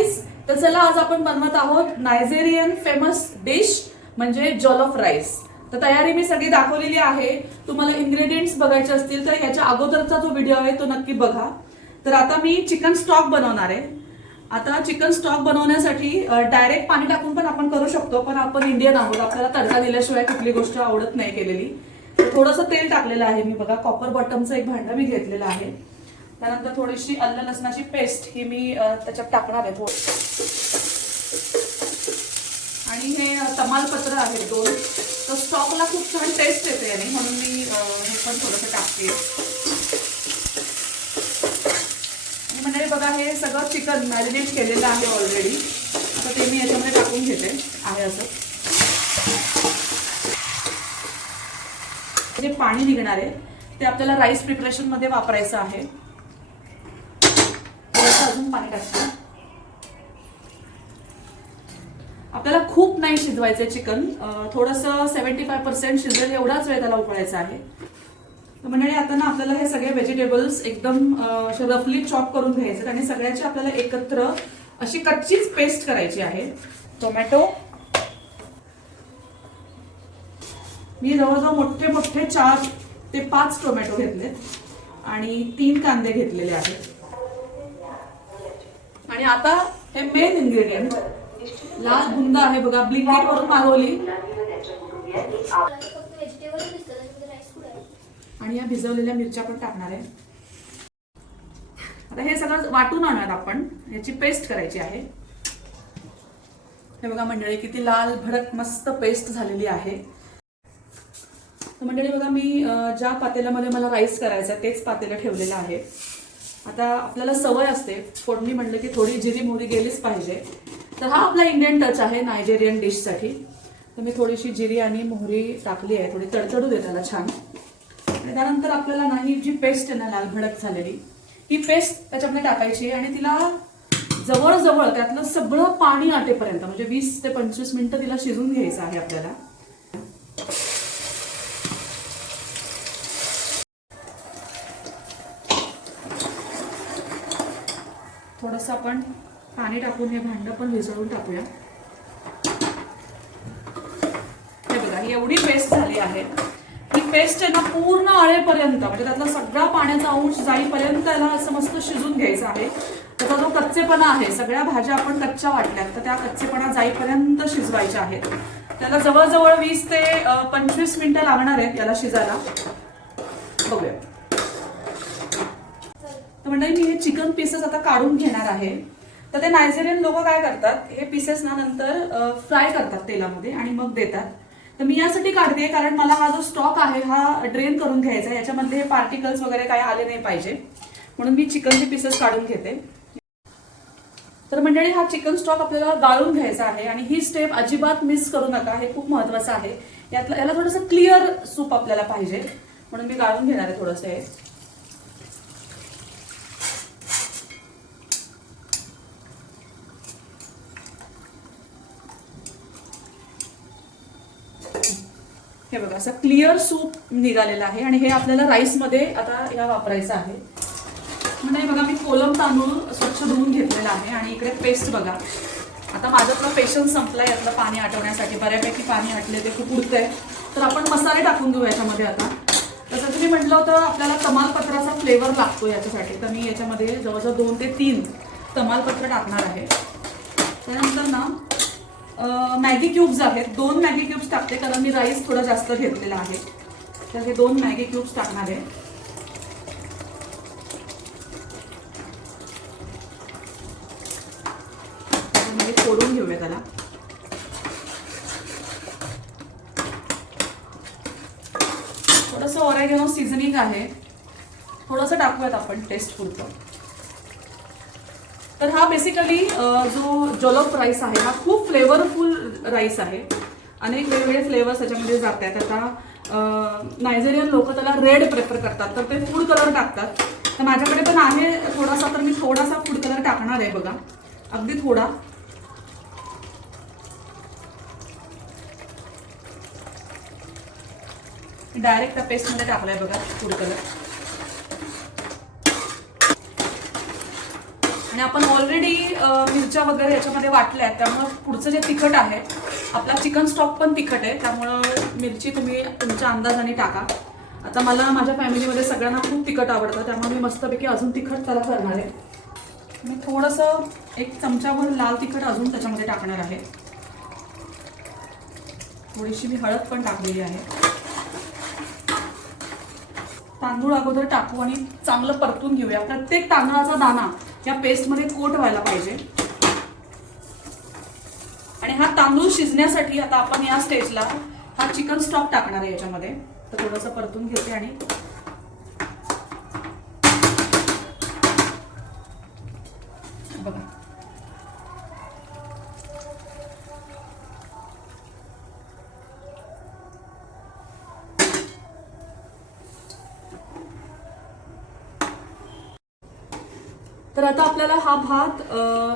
Guys, तर चला आज आपण बनवत आहोत नायजेरियन फेमस डिश म्हणजे जॉलोफ राईस. तर तयारी मी सगळी दाखवलेली आहे. तुम्हाला इन्ग्रेडियंट्स बघायचे असतील तर याच्या अगोदरचा जो व्हिडिओ आहे तो नक्की बघा. तर आता मी चिकन स्टॉक बनवणार आहे. आता चिकन स्टॉक बनवण्यासाठी डायरेक्ट पाणी टाकून पण आपण करू शकतो, पण आपण इंडियन आहोत, आपल्याला तडका दिल्याशिवाय कुठली गोष्ट आवडत नाही केलेली. तर थोडंसं तेल टाकलेलं आहे मी. बघा, कॉपर बॉटमचं एक भांडं मी घेतलेलं आहे. त्यानंतर थोडीशी आलं लसणाची पेस्ट ही मी त्याच्यात टाकणार आहे थोडं. आणि हे तमालपत्र आहे 2. तर स्टॉकला खूप छान टेस्ट येते याने, म्हणून मी हे पण थोडंसं टाकते. आणि म्हणजे बघा, हे सगळं चिकन मॅरिनेट केलेलं आहे ऑलरेडी. आता ते मी याच्यामध्ये टाकून घेते आहे असं. जे पाणी निघणार आहे ते आपल्याला राईस प्रिपरेशन मध्ये वापरायचं आहे. अजून पाणी टाकते. आपल्याला खूप नाही शिजवायचंय चिकन, थोडंसं 75% शिजेल एवढाच वेळ त्याला उकळायचा आहे. म्हणजे आता ना आपल्याला हे सगळे व्हेजिटेबल्स एकदम रफली चॉप करून घ्यायचे आणि सगळ्याची आपल्याला एकत्र अशी कच्चीच पेस्ट करायची आहे. टोमॅटो मी जवळजवळ मोठे मोठे 4 ते 5 टोमॅटो घेतले आणि 3 कांदे घेतलेले आहेत. आणि आता हे मेन इन्ग्रेडियंट लाल बुंद आहे बघा, ब्लिंकिट वरून मागवली. आणि या भिजवलेल्या मिरच्या पण टाकणार आहे. आता हे सगळं वाटून आणणार आपण, याची पेस्ट करायची आहे. हे बघा मंडळी, किती लाल भडक मस्त पेस्ट झालेली आहे. मंडळी बघा, मी ज्या पातेल्यामध्ये मला राईस करायचा तेच पातेलं ठेवलेलं आहे. आता आपल्याला सवय असते, फोडणी म्हटलं की थोडी जिरी मोहरी गेलीच पाहिजे. तर हा आपला इंडियन टच आहे नायजेरियन डिशसाठी. तर मी थोडीशी जिरी आणि मोहरी टाकली आहे, थोडी तडतडू दे त्याला छान. आणि त्यानंतर आपल्याला नाही जी पेस्ट आहे ना लाल भडक झालेली, ही पेस्ट त्याच्यामध्ये टाकायची आणि तिला जवळजवळ त्यातलं सगळं पाणी आटेपर्यंत म्हणजे 20 ते 25 मिनिटं तिला शिजून घ्यायचं आहे आपल्याला. थोडंसं आपण पाणी टाकून हे भांडं पण भिजवून टाकूया. हे बघा, ही एवढी पेस्ट झाली आहे. ही पेस्ट आहे ना पूर्ण आळेपर्यंत म्हणजे त्यातला सगळा पाण्याचा अंश जाईपर्यंत याला असं मस्त शिजून घ्यायचं आहे. त्याचा जो कच्चेपणा आहे, सगळ्या भाज्या आपण कच्च्या वाटल्यात तर त्या कच्चेपणा जाईपर्यंत शिजवायच्या आहेत. त्याला जवळजवळ 20 ते 25 मिनिटं लागणार आहेत याला शिजायला. बघूया. तर म्हणजे मी हे चिकन पीसेस आता काढून घेणार आहे. तर ते नायजेरियन लोक काय करतात, हे पीसेस ना नंतर फ्राय करतात तेलामध्ये आणि मग देतात. तर मी यासाठी काढते कारण मला हा जो स्टॉक आहे हा ड्रेन करून घ्यायचा आहे. याच्यामध्ये हे पार्टिकल्स वगैरे काय आले नाही पाहिजे, म्हणून मी चिकनचे पीसेस काढून घेते. तर मंडळी, हा चिकन स्टॉक आपल्याला गाळून घ्यायचा आहे आणि ही स्टेप अजिबात मिस करू नका, हे खूप महत्वाचं आहे. याला थोडंसं क्लिअर सूप आपल्याला पाहिजे, म्हणून मी गाळून घेणार आहे थोडंसं हे. हे बघा, असं क्लिअर सूप निघालेलं आहे आणि हे आपल्याला राईसमध्ये आता या वापरायचं आहे. म्हणजे बघा, मी कोलम तांदूळ स्वच्छ धुवून घेतलेला आहे आणि इकडे पेस्ट बघा. आता माझ्यातला पेशन्स संपला यातलं पाणी आटवण्यासाठी. बऱ्यापैकी पाणी आटले, ते खूप उडतंय. तर आपण मसाले टाकून घेऊ याच्यामध्ये. आता तसं तुम्ही म्हटलं होतं आपल्याला तमालपत्राचा फ्लेवर लागतो याच्यासाठी, तर मी याच्यामध्ये जवळजवळ 2 ते 3 तमालपत्र टाकणार आहे. त्यानंतर ना मॅगी क्यूब्स आहेत, 2 मॅगी क्यूब्स टाकते कारण मी राईस थोडा जास्त घेतलेला आहे. तर हे 2 मॅगी क्यूब्स टाकणार आहे. फोडून घेऊया त्याला. थोडंसं ऑरेगॅनो सीझनिंग आहे, थोडंसं टाकूयात आपण टेस्ट पुरतं. तर हा बेसिकली जो जॉलोफ राईस आहे हा खूप फ्लेवरफुल राईस आहे. अनेक वेगवेगळे फ्लेवर्स त्याच्यामध्ये जातात. आता नायजेरियन लोक त्याला रेड प्रेफर करतात, तर ते फूड कलर टाकतात. तर माझ्याकडे पण आहे थोडासा, तर मी थोडासा फूड कलर टाकणार आहे बघा, अगदी थोडा. डायरेक्ट त्या पेस्टमध्ये टाकलाय बघा फूड कलर. आणि आपण ऑलरेडी मिरच्या वगैरे याच्यामध्ये वाटल्या आहेत, त्यामुळं पुढचं जे तिखट आहे, आपला चिकन स्टॉक पण तिखट आहे, त्यामुळं मिरची तुम्ही तुमच्या अंदाजाने टाका. आता मला माझ्या फॅमिलीमध्ये सगळ्यांना खूप तिखट आवडतं, त्यामुळे मी मस्तपैकी अजून तिखट त्याला करणार आहे. मी थोडंसं 1 चमचाभर लाल तिखट अजून त्याच्यामध्ये टाकणार आहे. थोडीशी मी हळद पण टाकलेली आहे. तांदूळ अगोदर टाकू आणि चांगलं परतून घेऊया. प्रत्येक तांदळाचा दाणा या पेस्टमध्ये कोट व्हायला पाहिजे. आणि हा तांदूळ शिजण्यासाठी आता आपण या स्टेजला हा चिकन स्टॉक टाकणार आहे याच्यामध्ये. तर थोडंसं परतून घेते आणि बघा तर आता आपल्याला हा भात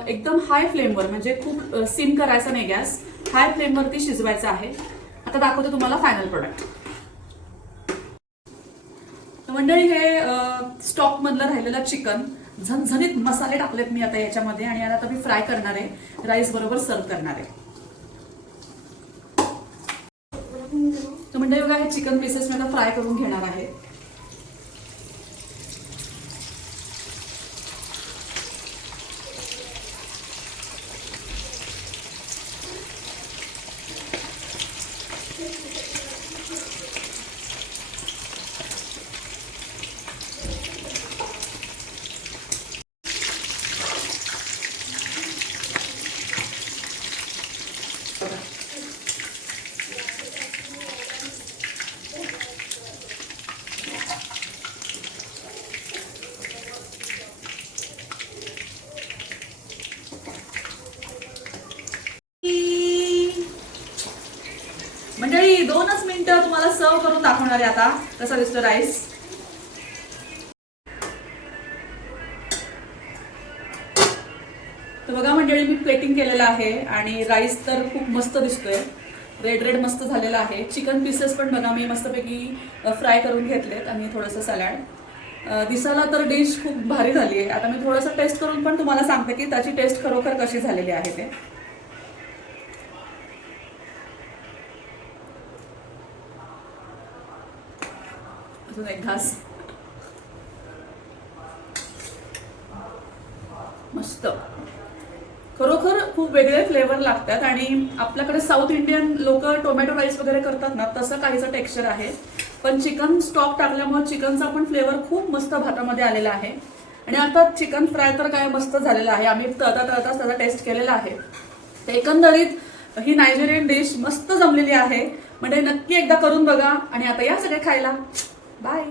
एकदम हाय फ्लेमवर, म्हणजे खूप सिम करायचा नाही, गॅस हाय फ्लेमवरती शिजवायचा आहे. आता दाखवते तुम्हाला फायनल प्रोडक्ट. मंडळी, हे स्टॉक मधलं राहिलेलं चिकन, झणझणीत मसाले टाकलेत मी आता याच्यामध्ये आणि आता मी फ्राय करणार आहे, राईस बरोबर सर्व करणार आहे. तर मंडळी बघा, हे चिकन पीसेस मी आता फ्राय करून घेणार आहे. मंडळी 2च मिनिटं तुम्हाला सर्व करून दाखवणार आहे आता कसा दिसतो राईस. तर बघा मंडळी, मी प्लेटिंग केलेलं आहे आणि राईस तर खूप मस्त दिसतोय, रेड रेड मस्त झालेला आहे. चिकन पीसेस पण बघा मी मस्तपैकी फ्राय करून घेतलेत आणि थोडंसं सॅलड. दिसायला तर डिश खूप भारी झाली आहे. आता मी थोडंसं टेस्ट करून पण तुम्हाला सांगते की त्याची टेस्ट खरोखर कशी झालेली आहे ते. अजून एक घास. मस्त, खरोखर खूप वेगळे फ्लेवर लागतात. आणि आपल्याकडे साऊथ इंडियन लोक टोमॅटो राईस वगैरे करतात ना, तसं काहीचं टेक्स्चर आहे. पण चिकन स्टॉक टाकल्यामुळे चिकनचा पण फ्लेवर खूप मस्त भातामध्ये आलेला आहे. आणि आता चिकन फ्राय तर काय मस्त झालेला आहे. आम्ही तळताच त्याचा टेस्ट केलेला आहे. तर एकंदरीत ही नायजेरियन डिश मस्त जमलेली आहे. म्हणजे नक्की एकदा करून बघा. आणि आता या सगळे खायला. बाय.